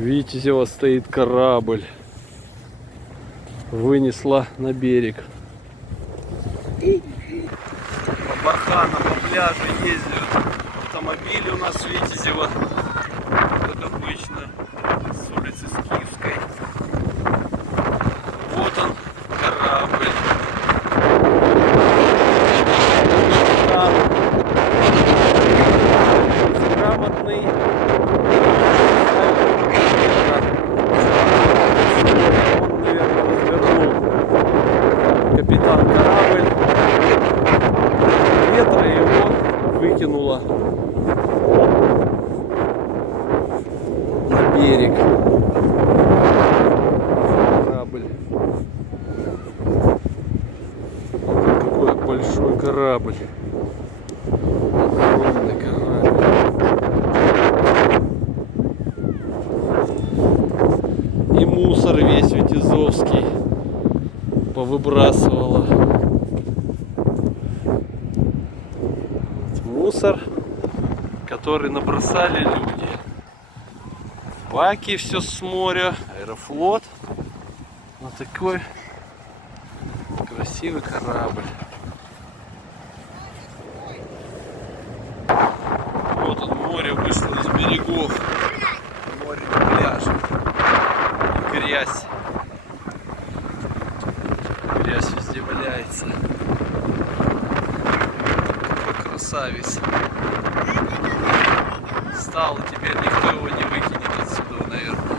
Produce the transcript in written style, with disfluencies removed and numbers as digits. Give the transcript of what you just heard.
Витязева стоит корабль. Вынесла на берег. По барханам, по пляжу ездят автомобили у нас в Витязево. Как обычно, с улицы Скифской. Вот он, корабль. Грамотный. Он, наверное, развернул капитан корабль. Ветра его выкинуло на берег. Корабль. Какой большой корабль. Огромный корабль. И мусор весь витязовский повыбрасывало. Мусор, который набросали люди. Баки все с моря, Аэрофлот. Вот такой красивый корабль. Вот он, море вышло из берегов. Море пляжа. Грязь. Грязь везде валяется. Какой красавец. Стал, и теперь никто его не выкинет отсюда, наверное.